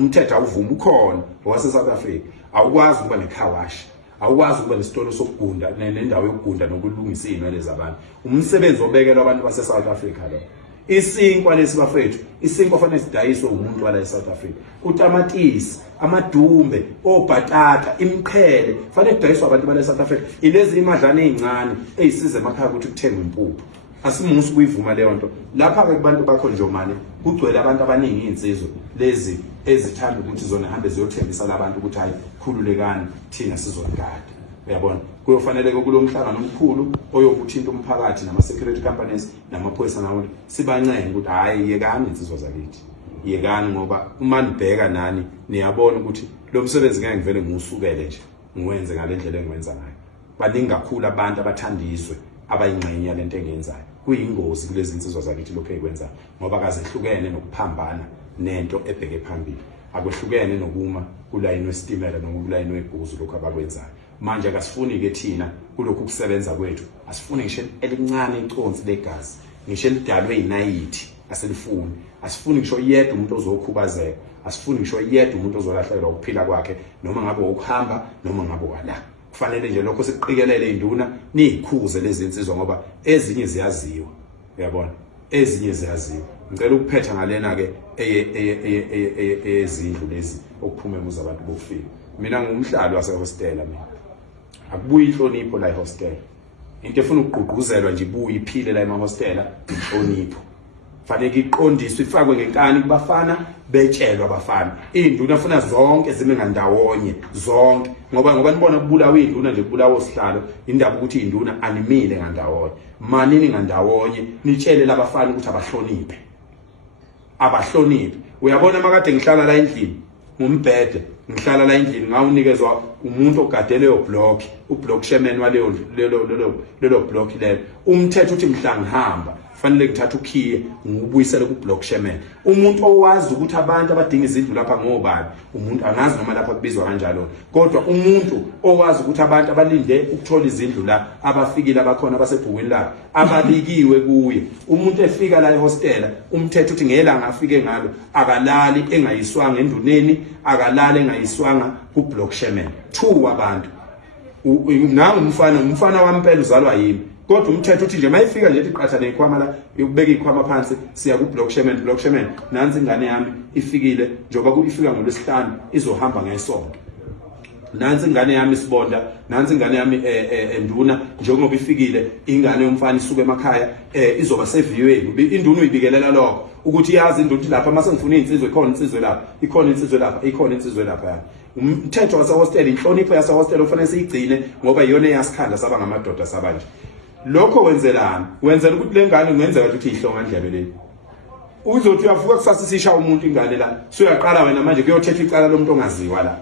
umthetho awuvumi ukhona wase South Africa awukwazi ukuba necar wash awukwazi ukuba nesitolo sokugunda nendawo yokugunda nokulungisa inwele zabantu umsebenzi obekelwa abantu base South Africa lo isinkwa lesibafethu isinkwa fanele sidayiswe umuntu wala eSouth Africa utamatisi amadumbe obhatata imqhele fanele kudayiswe abantu bala eSouth Africa ilezi imadlana ezincane ezisize emakhaya ukuthi kuthenge impuphu asimusi kuyivuma leyo nto lapha ke kubantu bakho njomane kugcwele abantu abaningi insizwe lezi ezithanda ukuthi zona hambe ziyothembisa labantu ukuthi hayi khululekani thina sizogada uyabona kuyofanele kulomhlangano omkhulu oyokuthinta umphakathi nama security companies namaphoyisa nawo sibancenge ukuthi hayi yekani insizwa zakithi yekani ngoba uma nibheka nani niyabona ukuthi lo msebenzi ngeke ngivele ngiusukele nje ngiwenze ngalendlela engiwenza ngayo baningi kakhulu abantu abathandiswe abayingxenye yalento engenzayo kuyingozi kulezi insizwa zakithi lokho ekwenza ngoba kazehlukene nokuphambana nento ebheke phambili akwehlukene nokuma kulayini wesitimela noma kulayini webhuzu lokho abakwenzayo manje akasifuni ke thina kulokhu kusebenza kwethu asifuni ngisho elincane iconsi legazi ngisho elidalwe inayithi aselifuni asifuni ngisho yedwa umuntu ozokhubazeka asifuni ngisho yedwa umuntu ozolahlekelwa ukuphila kwakhe noma ngabe ukuhamba noma ngabe wala kufanele nje lokho siqikelele induna nizikhuze lezi insizwa ngoba ezinye ziyaziwa uyabona ezinye ziyaziwa ngicela ukuphetha ngalena ke ezindlu lezi okuphuma emuza abantu bokufika mina ngumhlali wase hostela mina akubuyi inhlonipho la ehostel into efuna ukugqugquzelwa nje ibuye iphile la emahostela inhlonipho fanele iqondiswe ifakwe ngenkani kubafana betshelwa abafana induna afuna zonke zime ngandawonye zonke ngoba nibona kubulawa induna nje kubulawa osihlalo indaba ukuthi induna animile ngandawonye manini ngandawonye nitshele labafana ukuthi abahloniphe uyabona makade ngihlala la endlini ngumbhede ngihlala la endlini ngawunikezwa umuntu ogadele yo block ublock chairman waleyo lelo block lelo umthetho uthi mhla ngihamba fanele ngithatha ukhiye ngubuyisele ku block chairman umuntu owazi ukuthi abantu abadinga izindlu lapha ngobani umuntu angazi noma lapha kubizwa kanjalo kodwa umuntu owazi ukuthi abantu abalinde ukuthola izindlu la abafikile abakhona abasebhukwini la ababikiwe kuye umuntu efika la ehostela umthetho uthi ngelanga afike ngalo akalali engayiswanga enduneni akalali engayiswanga ku block chairman 2 abantu umfana wampela uzalwa yimi kodwa umthetho uthi nje mayifika nje iqatha nekhwama la ukubeka ikhwama phansi siya ku block chairman nansi ingane yami ifikile njoba ifika ngolwesihlanu izohamba ngesonto nansi ingane yami sibonda nansi ingane yami enduna njengoba ifikile ingane yomfana isuka emakhaya izoba seviyweni induna uyibikelela lokho ukuthi yazi induna lapha mase ngifuna insizwe ikhona insizwe lapha umthetho wasa hostel inhlonipho yasa hostel ufanele siyigcine ngoba iyona eyasikhanda saba ngamadoda sabanje lokho wenzelana wenzela ukuthi lengane ungenzeka ukuthi ihlonga ndlebe leli uzothi uyavuka kusasa sisha umuntu ingane la suyaqala wena manje kuyothetha icala lomuntu ongaziwa la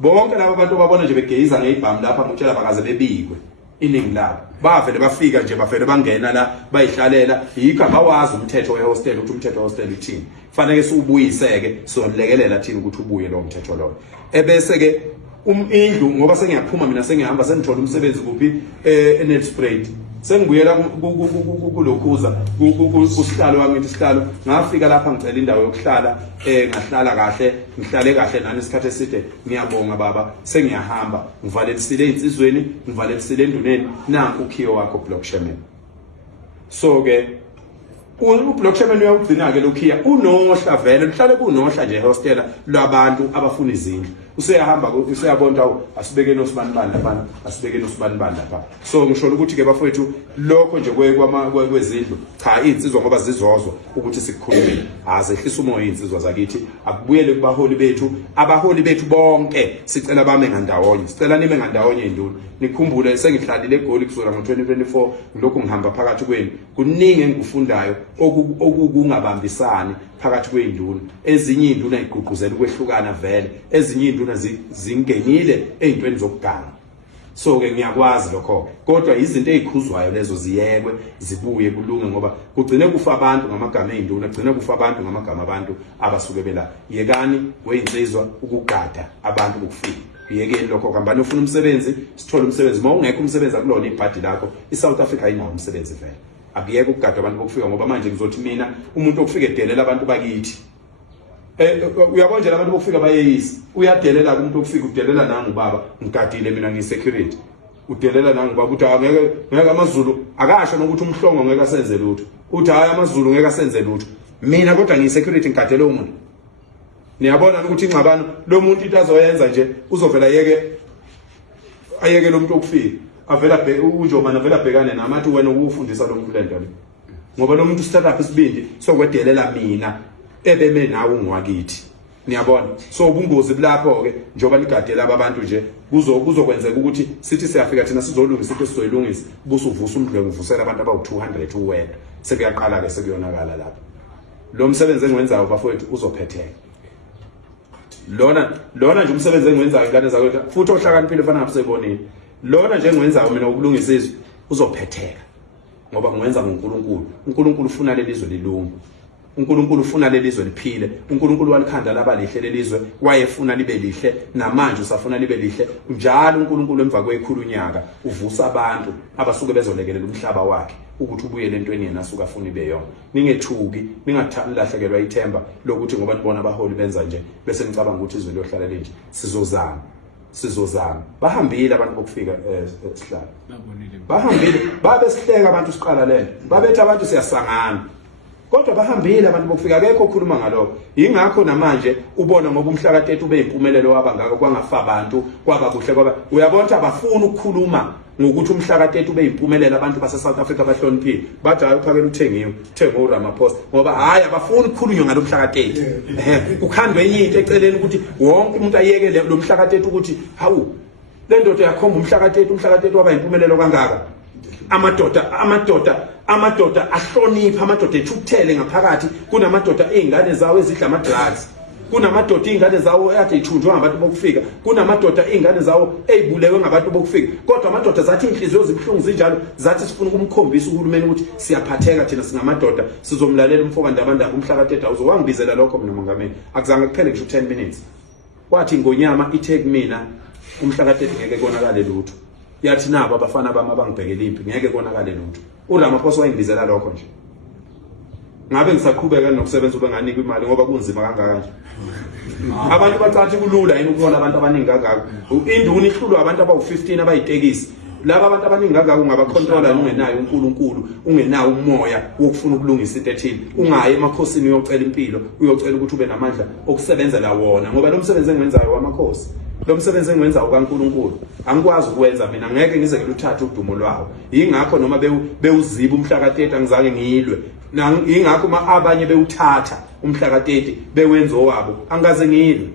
bonke labo bantu babona nje begeyiza ngeibhamu lapha mutshela bakaze bebikwe iningi labo bavele bafika nje bafele bangena la bayihlalela yikho abawazi umthetho wehostel ukuthi umthetho wehostel uthini kufanele siubuyiseke sonlekelela thina ukuthi ubuye lo mthetho lo ebese ke indlu ngoba sengiyaphuma mina sengihamba sengithola umsebenzi kuphi eNelspruit sengibuyela kulokhuza kusihlalo wangithi isihlalo ngafika lapha ngicela indawo yokuhlala ngahlala kahle ngihlale kahle nani isikhathi eside ngiyabonga baba sengiyahamba ngivalelisile insizweni ngivalelisile enduneni nanku ukhiyo wakho block chairman so ke ublock chairman uyawugcina ke lokhiya unohla vele lihlale kunohla nje hostela labantu abafuna izindlu useyahamba useyabona asibeke noSibanibani lapha so ngisho ukuthi ke bafowethu lokho nje kwezindlu cha insizwa ngoba zizozwa ukuthi sikukhulumile azehlisa umoya insizwa zakithi akubuyele kubaholi bethu abaholi bethu bonke sicela bame ngandawonye sicela nime ngandawonye induna nikhumbule sengihlalile eGoli kusukela ngo2024 ngilokhu ngihamba phakathi kwenu kuningi engikufundayo okungabambisani phakathi kwezinduna ezinye induna igqugquzela ukwehlukana vele ezinye induna zingenile ezintweni zokuganga so ke ngiyakwazi lokho kodwa izinto ezikhuzwayo lezo ziyekwe zibuye kulunge ngoba kugcine kufa abantu ngamagama ezinduna kugcine kufa abantu ngamagama abantu abasuke bela yekani weyinsizwa ukugada abantu bokufika yekeni lokho kambani ufuna umsebenzi sithola umsebenzi mawungekho umsebenzi akulona ibhadi lakho iSouth Africa ayinawo umsebenzi vele akuyeke ukugada abantu bokufika ngoba manje ngizothi mina umuntu okufika edelela abantu bakithi Uyabona nje abantu bokufika bayeyisi uyadelela umuntu okufika udelela nangubaba ngigadile mina ngisecurity udelela nangubaba ukuthi ngeke amaZulu akasho nokuthi umhlongo ngeke asenze lutho uthi hayi amaZulu ngeke asenze lutho mina kodwa ngiyisecurity ngigadele umuntu niyabona ukuthi ingxabano lo muntu into azoyenza nje uzovela ayeke lo muntu okufika avela uNjomana avela bhekane namathi wena ukufundisa lo muntu lento le ngoba lo muntu startup isibindi sokwedelela mina ebeme nawe ungwakithi niyabona so ubungozi lapho ke njoba ligadela abantu nje kuzokwenzeka ukuthi sithi siyafika thina sizolungisa into sizoyilungisa busuvusa umdleko uvusela abantu abawu200 uwedwa sekuyaqala ke sekuyonakala lapho lo msebenzi engiwenzayo bafowethu uzophetheka lona nje umsebenzi engiwenzayo ingane zakwethu futhi ohlakaniphile fana ngabusebonini lona nje engiwenzayo mina ukulungisa izwe uzophetheka ngoba ngiwenza ngoNkulunkulu ufuna lelizwe lilunge uNkulunkulu ufuna lelizwe liphile uNkulunkulu walikhanda laba lihle lelizwe wayefuna libe lihle namanje usafuna libe lihle njalo uNkulunkulu emva kwekhulunyaka uvusa abantu abasuke bezolekelela umhlaba wakhe ukuthi ubuyele entweni yena asuka afuna ibe yona ningethuki ningathani lahlekelwa ithemba lokuthi ngoba nibona abaholi benza nje bese nicabanga ukuthi izwe liyohlala linje sizozama bahambile abantu bokufika esihlala bahambile babesihleka abantu siqala lento babethi abantu siyasangana kodwa bahambile abantu bokufika akekho okhuluma ngalokho ingakho namanje ubona ngoba umhla ka30 ube impumelelo wabangaka kwangafa abantu kwaba kuhle kwaba uyabona abafuna ukukhuluma ngokuthi umhla ka30 ube impumelelo abantu base South Africa bahloniphile bathi hayi uphakela uthengiwe uthenga uRamaphosa ngoba hayi abafuni ukukhulunywa ngalomhla ka30 ukhandwe enye into eceleni ukuthi wonke umuntu ayeke lo mhla ka30 ukuthi hawu le ndoda yakhomba umhla ka30 waba impumelelo kangaka amadoda ahlonipha amadoda ethukuthele ngaphakathi kunamadoda ezingane zawo ezidla ama-drugs kunamadoda izingane zawo ade ithunjwe ngabantu bokufika kunamadoda izingane zawo ezibulewe ngabantu bokufika kodwa amadoda zathi inhliziyo zibhlungu zinjalo zathi sifuna ukumkhombisa uhulumeni ukuthi siyaphatheka thina singamadoda sizomlalela umfokandabandaba umhla ka30 uzowangibizela lokho mina mongameli akuzange kuphele ngisho 10 minutes wathi ngonyama ithe kumina umhla ka30 ngeke konakale lutho yathi nabo abafana bami abangibhekela impi ngeke konakale lutho uRamaphosa wayengibizela lokho nje ngabe ngisaqhubeka nokusebenza ube nganikwa imali ngoba kunzima kangaka nje abantu bacathi kulula yini ukubona abantu abaningi kangaka induna ihlulwa abantu abawu15 abayitekisi laba abantu abaningi kangaka ungabacontrola ungenayo uNkulunkulu ungenayo umoya wokufuna ukulungisa into ethile ungayi emakhosini uyocela impilo uyocela ukuthi ube namandla okusebenza la wona ngoba lo msebenzi engiwenzayo wamakhosi lo msebenzi engiwenza ukaNkulunkulu angikwazi ukwenza mina ngeke ngize ngiluthathe udumo lwawo ingakho noma bewuziba umhla ka30 angizange ngiyilwe ingakho abanye bewuthatha umhla ka30 bewenza owabo angaze ngiyilwe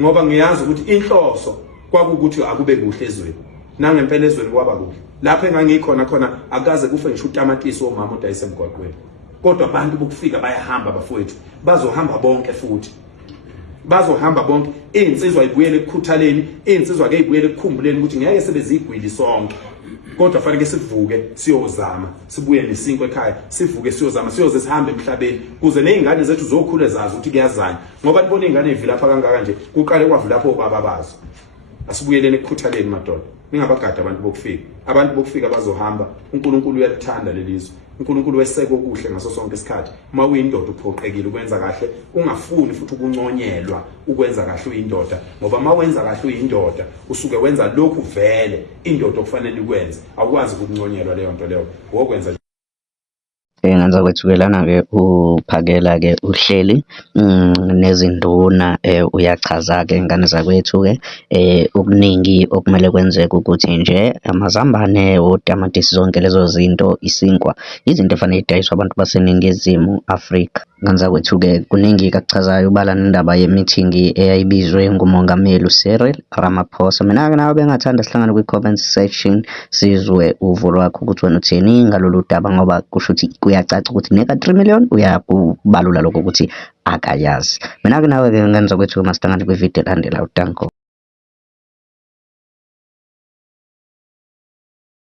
ngoba ngiyazi ukuthi inhloso kwakukuthi akube kuhle ezweni nangempela ezweni kwaba kuhle lapho engangikhona khona akaze kufe ngisho utamatisi omama odayise emgwaqweni kodwa abantu bokufika bayahamba bafowethu bazohamba bonke futhi bazohamba bonke insizwa ibuyele ekukhuthaleni insizwa ke ibuyele ekukhumbuleni ukuthi ngeke sebezigwili sonke kodwa fanele sivuke siyozama sibuye nesinkwe ekhaya sivuke siyozama siyoze sihambe emhlabeni kuze nezingane zethu zokhule zazi ukuthi kuyazanya ngoba nibona izingane ezivila lapha kangaka nje kuqale kwavula lapho baba bazo asibuyeleni ekukhuthaleni madoda ningabagada abantu bokufika bazohamba uNkulunkulu uyalithanda lelizwe uNkulunkulu weseke okuhle ngaso sonke isikhathi uma uyindoda uphoqekile ukwenza kahle ungafuni futhi ukunconyelwa ukwenza kahle uyindoda ngoba uma wenza kahle uyindoda usuke wenza lokhu vele indoda okufanele ikwenze awukwazi ukunconyelwa leyo nto leyo wokwenza Ngenza kwethukelana-ke uphakela-ke uhleli nezinduna uyachaza-ke ingane zakwethu-ke okuningi okumele kwenzeke ukuthi nje amazambane otamatisi zonke lezo zinto isinkwa izinto efanele idayiswe abantu baseNingizimu Afrika. Ingane zakwethu-ke kuningi-ke akuchazayo ubala nendaba yemithingi eyayibizwe ngumongameli uCyril Ramaphosa. Mina-ke nawe bengathanda sihlangane kwi-comment section sizwe uvo lwakho ukuthi wena utheni ngalolu daba ngoba kusho ukuthi kuyacaca ukuthi neka 3 million uyakubalula lokho ukuthi akayazi. Mina-ke nawe-ke ngane zakwethu masihlangane kwividiyo elandelayo. Danko.